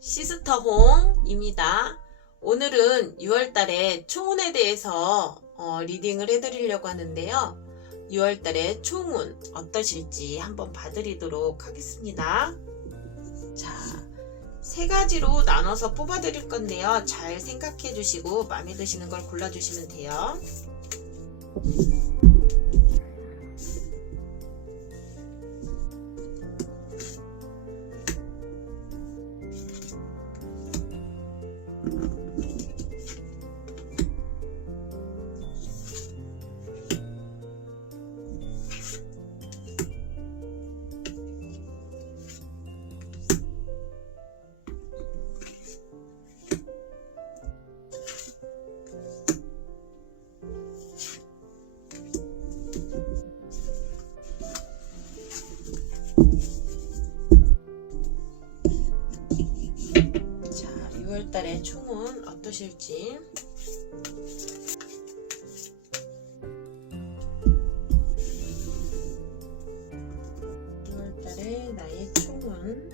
시스터홈입니다. 오늘은 6월달에 총운에 대해서 리딩을 해드리려고 하는데요. 6월달에 총운 어떠실지 한번 봐드리도록 하겠습니다. 자, 세 가지로 나눠서 뽑아드릴 건데요. 잘 생각해 주시고 마음에 드시는 걸 골라주시면 돼요. 자, 6월달에 총운 어떠실지. 나의 총은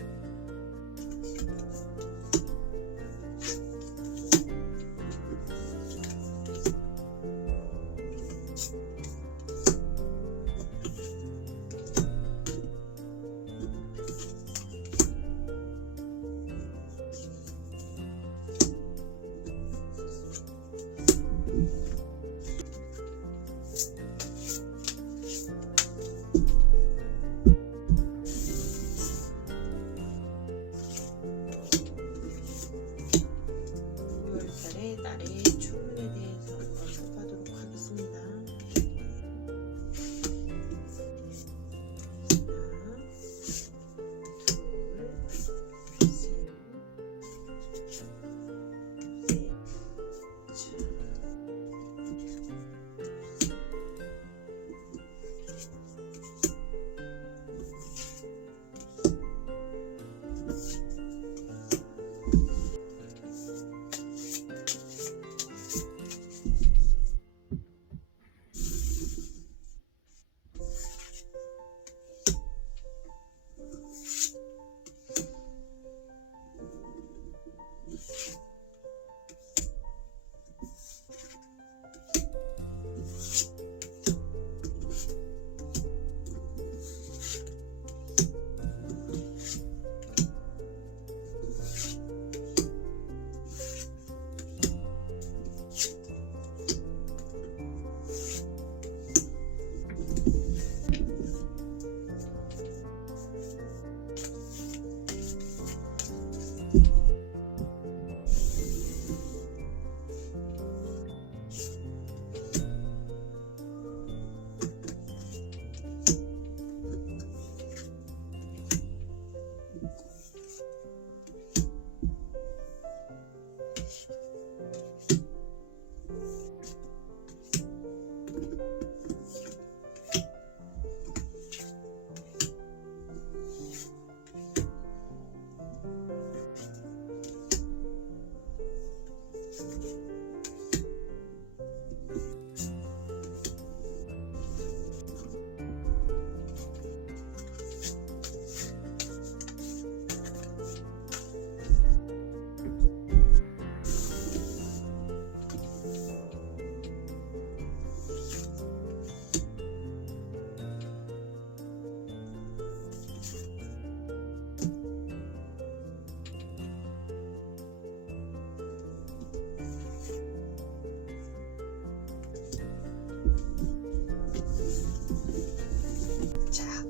나의 총운에 대해서 한번 써보도록 하겠습니다.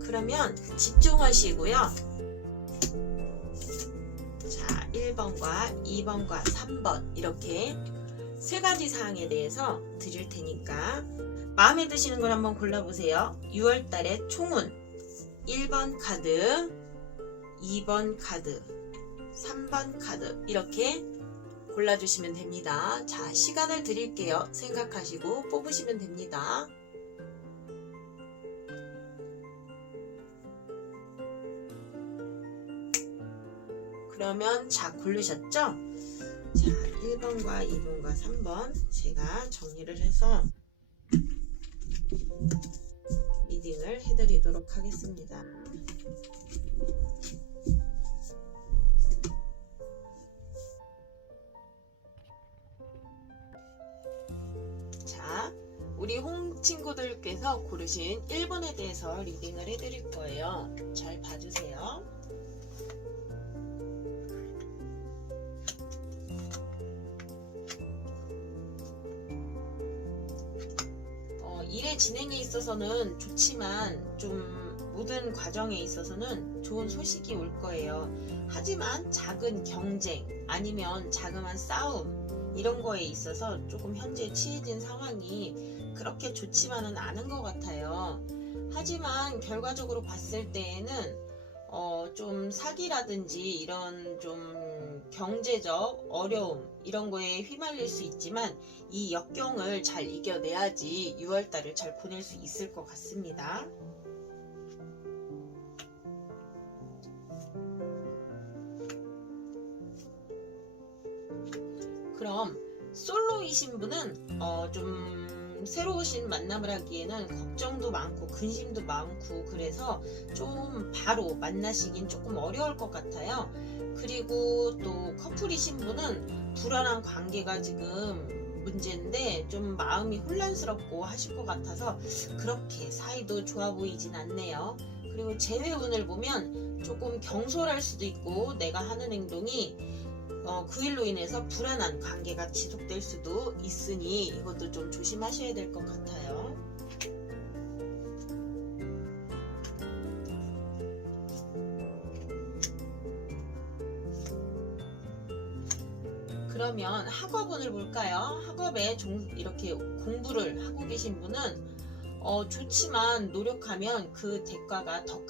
그러면 집중하시고요. 자, 1번과 2번과 3번 이렇게 세 가지 사항에 대해서 드릴 테니까 마음에 드시는 걸 한번 골라보세요. 6월달에 총운 1번 카드, 2번 카드, 3번 카드 이렇게 골라주시면 됩니다. 자, 시간을 드릴게요. 생각하시고 뽑으시면 됩니다. 그러면 자, 고르셨죠? 자, 1번과 2번과 3번 제가 정리를 해서 리딩을 해드리도록 하겠습니다. 친구들께서 고르신 1번에 대해서 리딩을 해드릴 거예요. 잘 봐주세요. 일의 진행에 있어서는 좋지만 좀 모든 과정에 있어서는 좋은 소식이 올 거예요. 하지만 작은 경쟁 아니면 자그마한 싸움 이런 거에 있어서 조금 현재 취해진 상황이 그렇게 좋지만은 않은 것 같아요. 하지만 결과적으로 봤을 때에는 좀 사기라든지 이런 좀 경제적 어려움 이런 거에 휘말릴 수 있지만 이 역경을 잘 이겨내야지 6월달을 잘 보낼 수 있을 것 같습니다. 그럼 솔로이신 분은 좀 새로 오신 만남을 하기에는 걱정도 많고 근심도 많고 그래서 좀 바로 만나시긴 조금 어려울 것 같아요. 그리고 또 커플이신 분은 불안한 관계가 지금 문제인데 좀 마음이 혼란스럽고 하실 것 같아서 그렇게 사이도 좋아 보이진 않네요. 그리고 재회운을 보면 조금 경솔할 수도 있고 내가 하는 행동이 그 일로 인해서 불안한 관계가 지속될 수도 있으니 이것도 좀 조심하셔야 될 것 같아요. 그러면 학업운을 볼까요? 학업에 이렇게 공부를 하고 계신 분은 좋지만 노력하면 그 대가가 더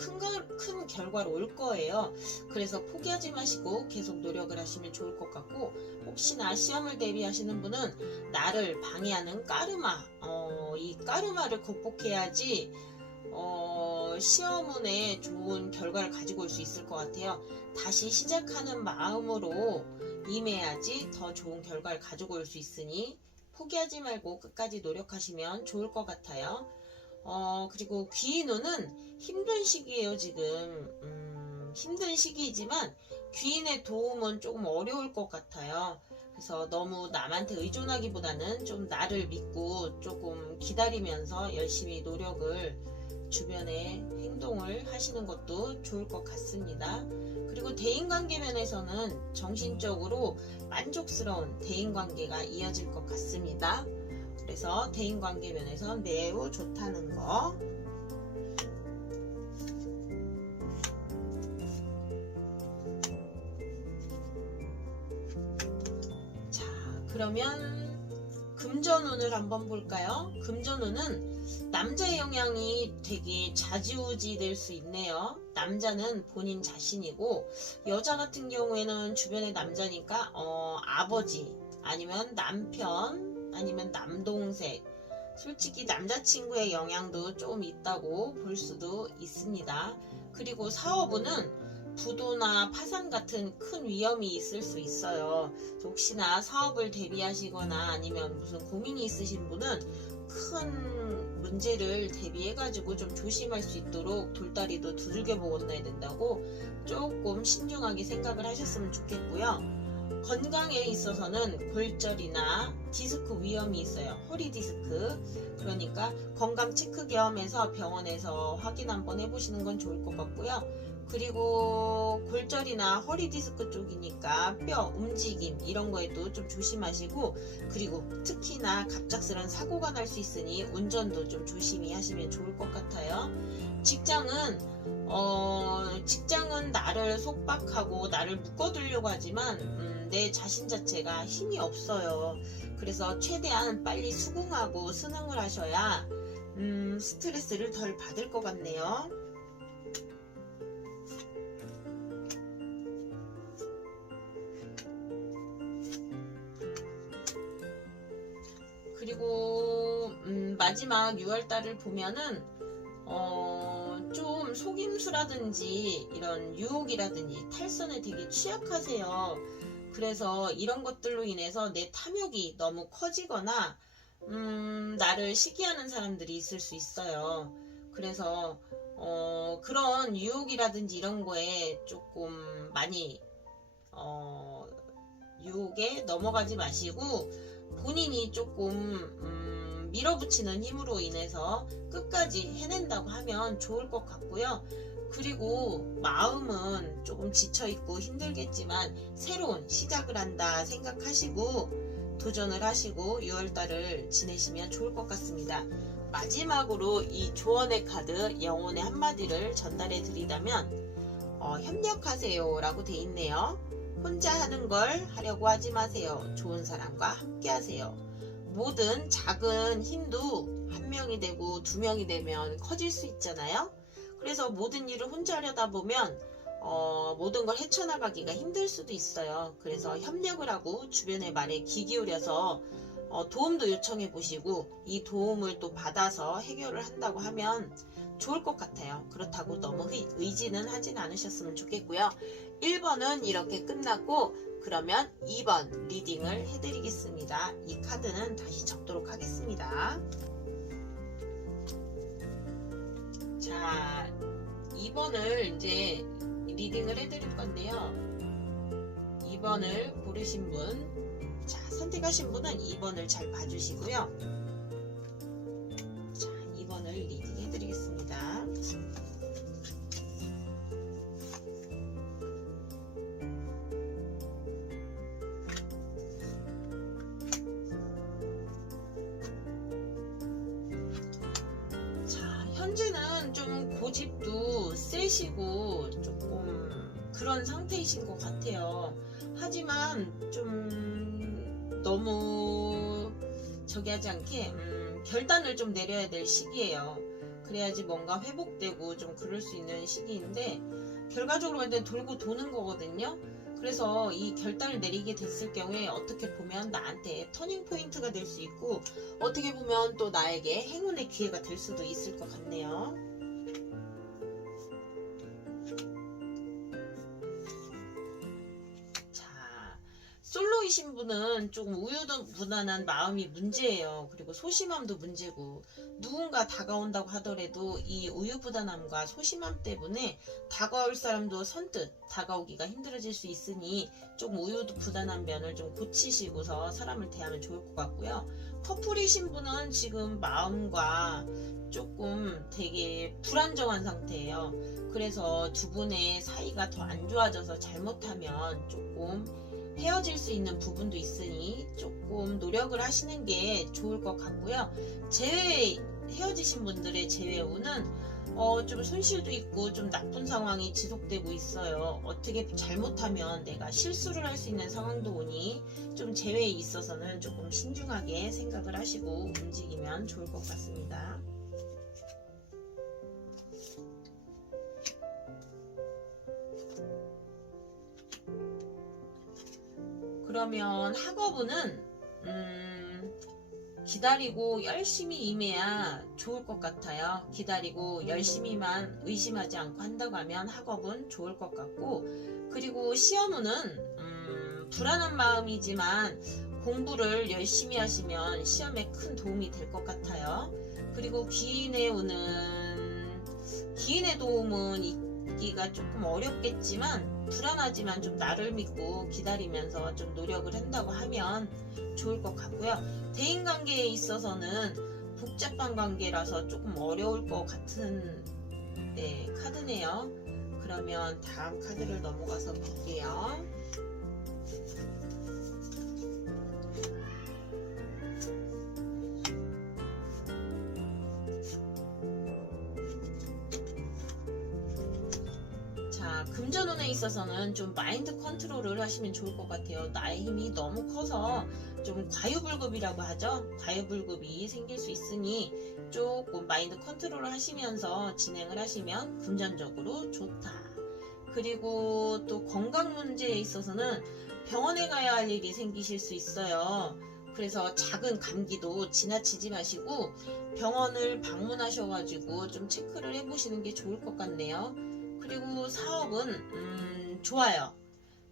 큰 결과로 올 거예요. 그래서 포기하지 마시고 계속 노력을 하시면 좋을 것 같고 혹시나 시험을 대비하시는 분은 나를 방해하는 까르마 이 까르마를 극복해야지 시험운에 좋은 결과를 가지고 올 수 있을 것 같아요. 다시 시작하는 마음으로 임해야지 더 좋은 결과를 가지고 올 수 있으니 포기하지 말고 끝까지 노력하시면 좋을 것 같아요. 그리고 귀인운은 힘든 시기예요. 지금 힘든 시기이지만 귀인의 도움은 조금 어려울 것 같아요. 그래서 너무 남한테 의존하기보다는 좀 나를 믿고 조금 기다리면서 열심히 노력을 주변에 행동을 하시는 것도 좋을 것 같습니다. 그리고 대인관계 면에서는 정신적으로 만족스러운 대인관계가 이어질 것 같습니다. 그래서 대인관계 면에서 매우 좋다는 거. 자, 그러면 금전운을 한번 볼까요? 금전운은 남자의 영향이 되게 좌지우지 될 수 있네요. 남자는 본인 자신이고 여자 같은 경우에는 주변의 남자니까 아버지 아니면 남편 아니면 남동생 솔직히 남자친구의 영향도 좀 있다고 볼 수도 있습니다. 그리고 사업운은 부도나 파산 같은 큰 위험이 있을 수 있어요. 혹시나 사업을 대비하시거나 아니면 무슨 고민이 있으신 분은 큰 문제를 대비해가지고 좀 조심할 수 있도록 돌다리도 두들겨 보고 다녀야 된다고 조금 신중하게 생각을 하셨으면 좋겠고요. 건강에 있어서는 골절이나 디스크 위험이 있어요. 허리 디스크. 그러니까 건강 체크 겸해서 병원에서 확인 한번 해보시는 건 좋을 것 같고요. 그리고 골절이나 허리 디스크 쪽이니까 뼈 움직임 이런 거에도 좀 조심하시고 그리고 특히나 갑작스런 사고가 날 수 있으니 운전도 좀 조심히 하시면 좋을 것 같아요. 직장은 나를 속박하고 나를 묶어두려고 하지만 내 자신 자체가 힘이 없어요. 그래서 최대한 빨리 수긍하고 순응을 하셔야 스트레스를 덜 받을 것 같네요. 그리고 마지막 6월달을 보면은 좀 속임수라든지 이런 유혹이라든지 탈선에 되게 취약하세요. 그래서 이런 것들로 인해서 내 탐욕이 너무 커지거나 나를 시기하는 사람들이 있을 수 있어요. 그래서 그런 유혹이라든지 이런 거에 조금 많이 유혹에 넘어가지 마시고 본인이 조금 밀어붙이는 힘으로 인해서 끝까지 해낸다고 하면 좋을 것 같고요. 그리고 마음은 조금 지쳐있고 힘들겠지만 새로운 시작을 한다 생각하시고 도전을 하시고 6월달을 지내시면 좋을 것 같습니다. 마지막으로 이 조언의 카드 영혼의 한마디를 전달해 드리자면 협력하세요 라고 돼 있네요. 혼자 하는 걸 하려고 하지 마세요. 좋은 사람과 함께 하세요. 모든 작은 힘도 한 명이 되고 두 명이 되면 커질 수 있잖아요. 그래서 모든 일을 혼자 하려다 보면 모든 걸 헤쳐나가기가 힘들 수도 있어요. 그래서 협력을 하고 주변의 말에 귀 기울여서 도움도 요청해 보시고 이 도움을 또 받아서 해결을 한다고 하면 좋을 것 같아요. 그렇다고 너무 의지는 하진 않으셨으면 좋겠고요. 1번은 이렇게 끝났고 그러면 2번 리딩을 해드리겠습니다. 이 카드는 다시 적도록 하겠습니다. 자, 2번을 이제 리딩을 해드릴 건데요. 2번을 고르신 분, 자, 선택하신 분은 2번을 잘 봐주시고요. 자, 2번을 리딩 해드리겠습니다. 자, 현재는 좀 고집도 세시고 조금 그런 상태이신 것 같아요. 하지만 좀 너무 저기 하지 않게 결단을 좀 내려야 될 시기예요. 그래야지 뭔가 회복되고 좀 그럴 수 있는 시기인데 결과적으로 근데 돌고 도는 거거든요. 그래서 이 결단을 내리게 됐을 경우에 어떻게 보면 나한테 터닝 포인트가 될 수 있고 어떻게 보면 또 나에게 행운의 기회가 될 수도 있을 것 같네요. 솔로이신 분은 조금 우유부단한 마음이 문제예요. 그리고 소심함도 문제고 누군가 다가온다고 하더라도 이 우유부단함과 소심함 때문에 다가올 사람도 선뜻 다가오기가 힘들어질 수 있으니 조금 우유부단한 면을 좀 고치시고서 사람을 대하면 좋을 것 같고요. 커플이신 분은 지금 마음과 조금 되게 불안정한 상태예요. 그래서 두 분의 사이가 더 안 좋아져서 잘못하면 조금 헤어질 수 있는 부분도 있으니 조금 노력을 하시는 게 좋을 것 같고요. 헤어지신 분들의 재회운은 좀 손실도 있고 좀 나쁜 상황이 지속되고 있어요. 어떻게 잘못하면 내가 실수를 할 수 있는 상황도 오니 좀 재회에 있어서는 조금 신중하게 생각을 하시고 움직이면 좋을 것 같습니다. 그러면 학업운은 기다리고 열심히 임해야 좋을 것 같아요. 기다리고 열심히만 의심하지 않고 한다고 하면 학업은 좋을 것 같고, 그리고 시험운은 불안한 마음이지만 공부를 열심히 하시면 시험에 큰 도움이 될 것 같아요. 그리고 기인의 도움은 있기가 조금 어렵겠지만 불안하지만 좀 나를 믿고 기다리면서 좀 노력을 한다고 하면 좋을 것 같고요. 대인관계에 있어서는 복잡한 관계라서 조금 어려울 것 같은 카드네요. 그러면 다음 카드를 넘어가서 볼게요. 금전운에 있어서는 좀 마인드 컨트롤을 하시면 좋을 것 같아요. 나의 힘이 너무 커서 좀 과유불급이라고 하죠. 과유불급이 생길 수 있으니 조금 마인드 컨트롤을 하시면서 진행을 하시면 금전적으로 좋다. 그리고 또 건강 문제에 있어서는 병원에 가야 할 일이 생기실 수 있어요. 그래서 작은 감기도 지나치지 마시고 병원을 방문하셔가지고 좀 체크를 해보시는 게 좋을 것 같네요. 그리고 사업은 좋아요.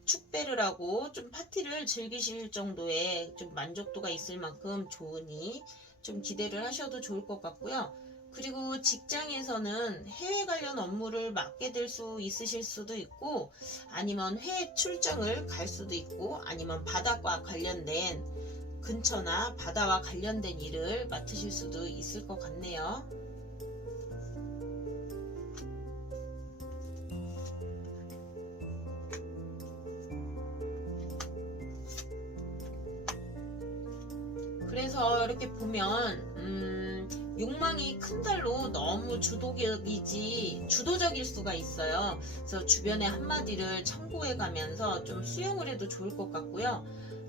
축배를 하고 좀 파티를 즐기실 정도의 좀 만족도가 있을 만큼 좋으니 좀 기대를 하셔도 좋을 것 같고요. 그리고 직장에서는 해외 관련 업무를 맡게 될 수 있으실 수도 있고, 아니면 해외 출장을 갈 수도 있고, 아니면 바다과 관련된 근처나 바다와 관련된 일을 맡으실 수도 있을 것 같네요. 그래서 이렇게 보면 욕망이 큰 달로 너무 주도적일 수가 있어요. 그래서 주변의 한마디를 참고해 가면서 좀 수용을 해도 좋을 것 같고요.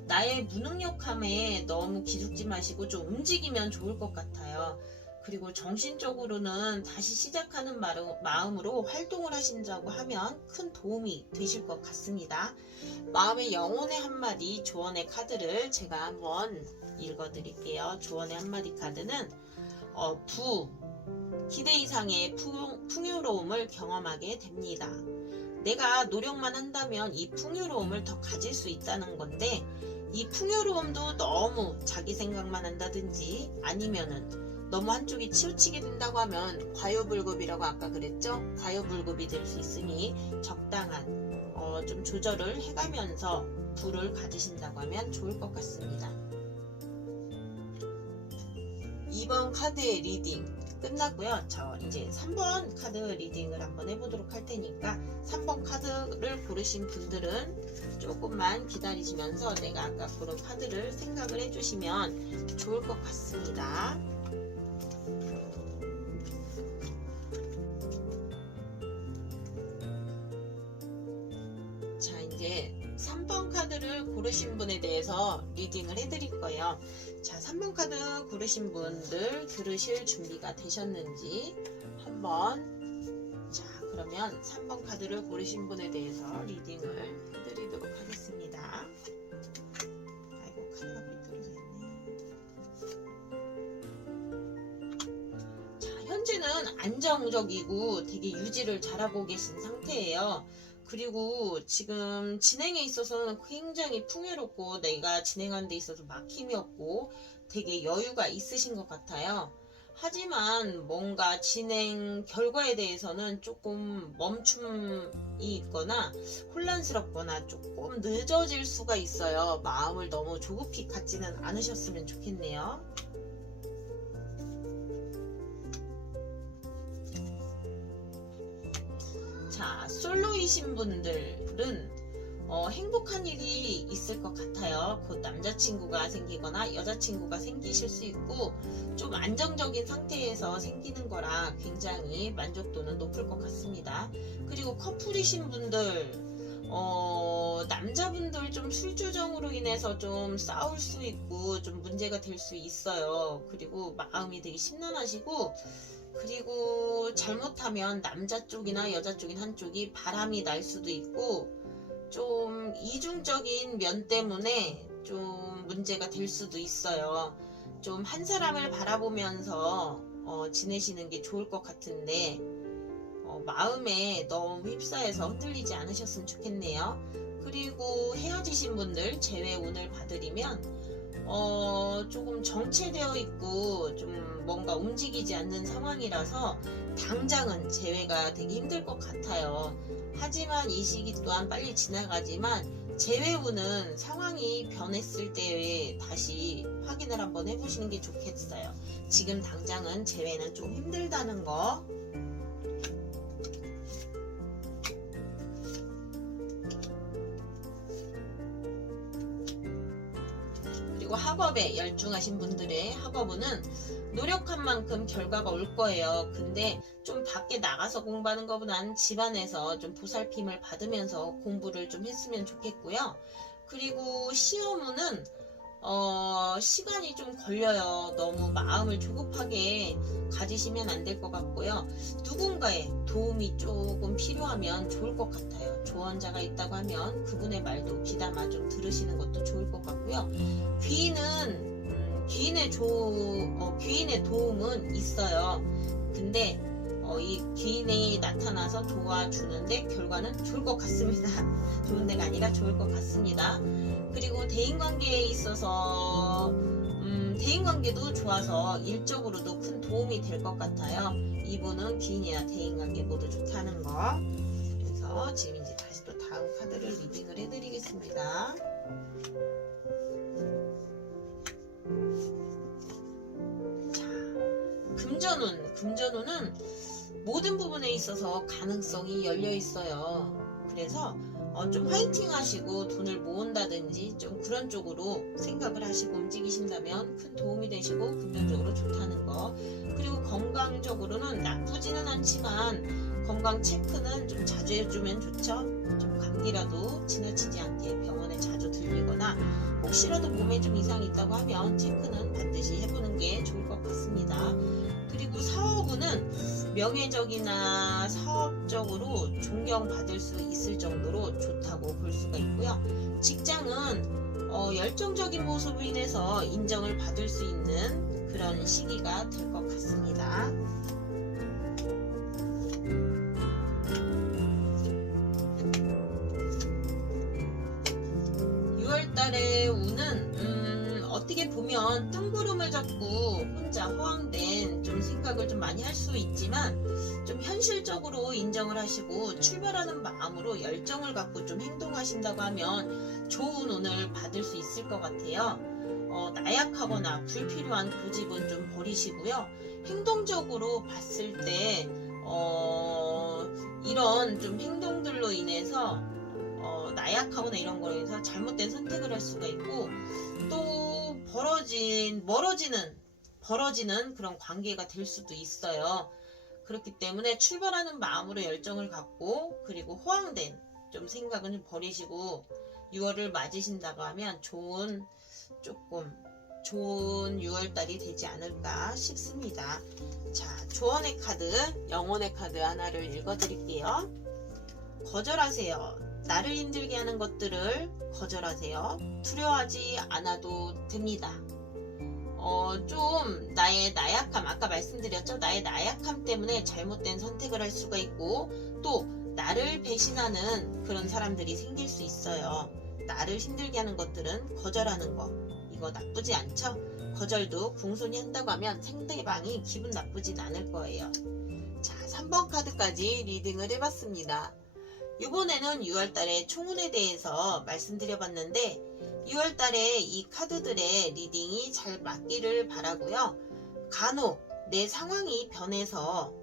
나의 무능력함에 너무 기죽지 마시고 좀 움직이면 좋을 것 같아요. 그리고 정신적으로는 다시 시작하는 마음으로 활동을 하신다고 하면 큰 도움이 되실 것 같습니다. 마음의 영혼의 한마디 조언의 카드를 제가 한번 읽어드릴게요. 조언의 한마디 카드는 기대 이상의 풍요로움을 경험하게 됩니다. 내가 노력만 한다면 이 풍요로움을 더 가질 수 있다는 건데, 이 풍요로움도 너무 자기 생각만 한다든지 아니면은 너무 한쪽이 치우치게 된다고 하면 과유불급이라고 아까 그랬죠? 과유불급이 될 수 있으니 적당한 좀 조절을 해가면서 부를 가지신다고 하면 좋을 것 같습니다. 2번 카드의 리딩 끝났고요. 저 이제 3번 카드 리딩을 한번 해보도록 할 테니까 3번 카드를 고르신 분들은 조금만 기다리시면서 내가 아까 고른 카드를 생각을 해주시면 좋을 것 같습니다. 자, 이제 3번 카드를 고르신 분에 대해서 리딩을 해드릴 거예요. 자, 3번 카드 고르신 분들 들으실 준비가 되셨는지 한번, 자, 그러면 3번 카드를 고르신 분에 대해서 리딩을 해드리도록 하겠습니다. 아이고, 카드가 삐뚤어져 있네. 자, 현재는 안정적이고 되게 유지를 잘하고 계신 상태예요. 그리고 지금 진행에 있어서는 굉장히 풍요롭고 내가 진행하는 데 있어서 막힘이 없고 되게 여유가 있으신 것 같아요. 하지만 뭔가 진행 결과에 대해서는 조금 멈춤이 있거나 혼란스럽거나 조금 늦어질 수가 있어요. 마음을 너무 조급히 갖지는 않으셨으면 좋겠네요. 자, 솔로이신 분들은 행복한 일이 있을 것 같아요. 곧 남자친구가 생기거나 여자친구가 생기실 수 있고 좀 안정적인 상태에서 생기는 거라 굉장히 만족도는 높을 것 같습니다. 그리고 커플이신 분들 남자분들 좀 술주정으로 인해서 좀 싸울 수 있고 좀 문제가 될 수 있어요. 그리고 마음이 되게 심란하시고, 그리고 잘못하면 남자 쪽이나 여자 쪽인 한쪽이 바람이 날 수도 있고 좀 이중적인 면 때문에 좀 문제가 될 수도 있어요. 좀 한 사람을 바라보면서 지내시는 게 좋을 것 같은데 마음에 너무 휩싸여서 흔들리지 않으셨으면 좋겠네요. 그리고 헤어지신 분들 재회 운을 봐드리면 조금 정체되어 있고 좀 뭔가 움직이지 않는 상황이라서 당장은 재회가 되게 힘들 것 같아요. 하지만 이 시기 또한 빨리 지나가지만 재회운은 상황이 변했을 때 다시 확인을 한번 해보시는 게 좋겠어요. 지금 당장은 재회는 좀 힘들다는 거. 그리고 학업에 열중하신 분들의 학업은 노력한 만큼 결과가 올 거예요. 근데 좀 밖에 나가서 공부하는 것보다는 집안에서 좀 보살핌을 받으면서 공부를 좀 했으면 좋겠고요. 그리고 시험은 시간이 좀 걸려요. 너무 마음을 조급하게 가지시면 안 될 것 같고요. 누군가의 도움이 조금 필요하면 좋을 것 같아요. 조언자가 있다고 하면 그분의 말도 귀담아 좀 들으시는 것도 좋을 것 같고요. 귀인의 도움은 있어요. 근데 이 귀인이 나타나서 도와주는데 결과는 좋을 것 같습니다. 좋은 데가 아니라 좋을 것 같습니다. 그리고 대인관계에 있어서 대인관계도 좋아서 일적으로도 큰 도움이 될 것 같아요. 이분은 귀인이나 대인관계 모두 좋다는 거. 그래서 지금 이제 다시 또 다음 카드를 리딩을 해드리겠습니다. 금전운은 모든 부분에 있어서 가능성이 열려 있어요. 그래서 좀 화이팅 하시고 돈을 모은다든지 좀 그런 쪽으로 생각을 하시고 움직이신다면 큰 도움이 되시고 긍정적으로 좋다는 거. 그리고 건강적으로는 나쁘지는 않지만 건강 체크는 좀 자주 해주면 좋죠. 좀 감기라도 지나치지 않게 병원에 자주 들리거나 혹시라도 몸에 좀 이상이 있다고 하면 체크는 반드시 해보는 게 좋을 것 같습니다. 그리고 사업운은 명예적이나 사업적으로 존경받을 수 있을 정도로 좋다고 볼 수가 있고요. 직장은 열정적인 모습으로 인해서 인정을 받을 수 있는 그런 시기가 될 것 같습니다. 6월달의 운은 어떻게 보면 뜬구름을 잡고 혼자 허황된 좀 생각을 좀 많이 할 수 있지만 좀 현실적으로 인정을 하시고 출발하는 마음으로 열정을 갖고 좀 행동하신다고 하면 좋은 운을 받을 수 있을 것 같아요. 나약하거나 불필요한 고집은 좀 버리시고요. 행동적으로 봤을 때 이런 좀 행동들로 인해서 나약하거나 이런 거로 인해서 잘못된 선택을 할 수가 있고 또 벌어지는 그런 관계가 될 수도 있어요. 그렇기 때문에 출발하는 마음으로 열정을 갖고 그리고 호황된 좀 생각은 좀 버리시고 6월을 맞으신다고 하면 좋은 6월달이 되지 않을까 싶습니다. 자, 조언의 카드, 영혼의 카드 하나를 읽어드릴게요. 거절하세요. 나를 힘들게 하는 것들을 거절하세요. 두려워하지 않아도 됩니다. 좀 나의 나약함, 아까 말씀드렸죠? 나의 나약함 때문에 잘못된 선택을 할 수가 있고 또 나를 배신하는 그런 사람들이 생길 수 있어요. 나를 힘들게 하는 것들은 거절하는 거. 이거 나쁘지 않죠? 거절도 궁손히 한다고 하면 상대방이 기분 나쁘진 않을 거예요. 자, 3번 카드까지 리딩을 해봤습니다. 이번에는 6월달의 총운에 대해서 말씀드려봤는데 6월달에 이 카드들의 리딩이 잘 맞기를 바라고요. 간혹 내 상황이 변해서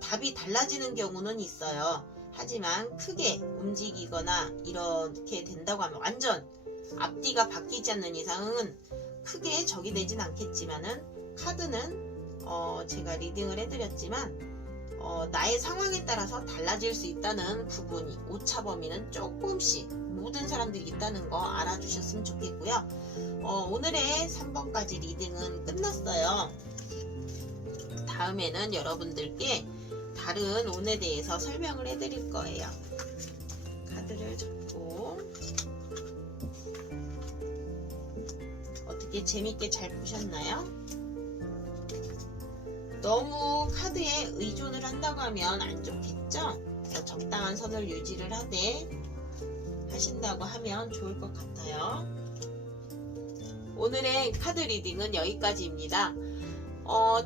답이 달라지는 경우는 있어요. 하지만 크게 움직이거나 이렇게 된다고 하면 완전 앞뒤가 바뀌지 않는 이상은 크게 적이 되진 않겠지만은 카드는 제가 리딩을 해드렸지만 나의 상황에 따라서 달라질 수 있다는 부분이 오차범위는 조금씩 모든 사람들이 있다는 거 알아주셨으면 좋겠고요. 오늘의 3번까지 리딩은 끝났어요. 다음에는 여러분들께 다른 운에 대해서 설명을 해드릴 거예요. 카드를 접고 어떻게 재밌게 잘 보셨나요? 너무 카드에 의존을 한다고 하면 안 좋겠죠? 그래서 적당한 선을 유지를 하신다고 하면 좋을 것 같아요. 오늘의 카드 리딩은 여기까지입니다.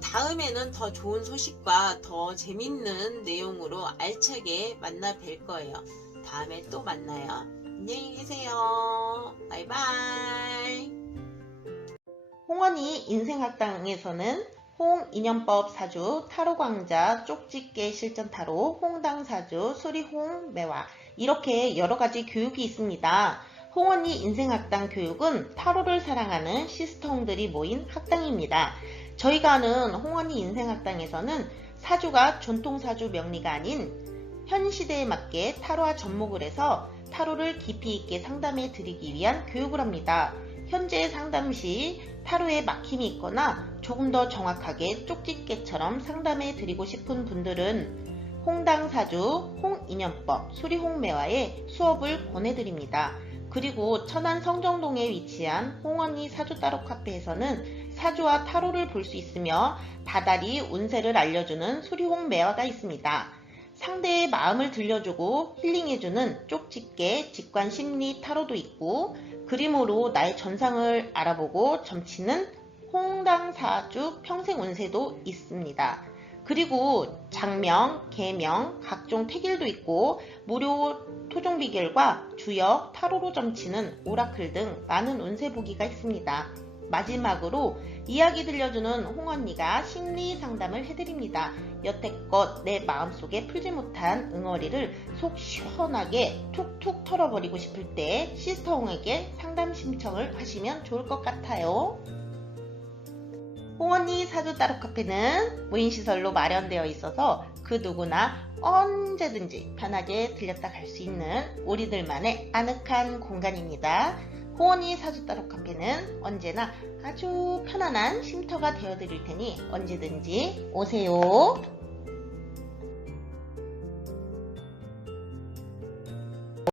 다음에는 더 좋은 소식과 더 재밌는 내용으로 알차게 만나 뵐 거예요. 다음에 또 만나요. 안녕히 계세요. 바이바이. 홍원이 인생학당에서는 홍인연법 사주, 타로광자, 쪽집게 실전 타로, 홍당사주, 수리홍 매화 이렇게 여러가지 교육이 있습니다. 홍원이 인생학당 교육은 타로를 사랑하는 시스터홍들이 모인 학당입니다. 저희가 하는 홍원이 인생학당에서는 사주가 전통사주 명리가 아닌 현 시대에 맞게 타로와 접목을 해서 타로를 깊이 있게 상담해 드리기 위한 교육을 합니다. 현재 상담 시 타로에 막힘이 있거나 조금 더 정확하게 쪽집게처럼 상담해 드리고 싶은 분들은 홍당사주, 홍인연법, 수리홍매화의 수업을 권해드립니다. 그리고 천안 성정동에 위치한 홍원이 사주따로 카페에서는 사주와 타로를 볼 수 있으며 다달이 운세를 알려주는 수리홍매화가 있습니다. 상대의 마음을 들려주고 힐링해주는 쪽집게, 직관심리 타로도 있고 그림으로 나의 전상을 알아보고 점치는 홍당사주 평생운세도 있습니다. 그리고 장명, 계명, 각종 태길도 있고 무료 토종비결과 주역, 타로로 점치는 오라클 등 많은 운세 보기가 있습니다. 마지막으로 이야기 들려주는 홍언니가 심리 상담을 해드립니다. 여태껏 내 마음속에 풀지 못한 응어리를 속 시원하게 툭툭 털어버리고 싶을 때 시스터 홍에게 상담 신청을 하시면 좋을 것 같아요. 홍언니 사주 따로 카페는 무인시설로 마련되어 있어서 그 누구나 언제든지 편하게 들렸다 갈 수 있는 우리들만의 아늑한 공간입니다. 홍언니 사주 따로 카페는 언제나 아주 편안한 쉼터가 되어드릴 테니 언제든지 오세요.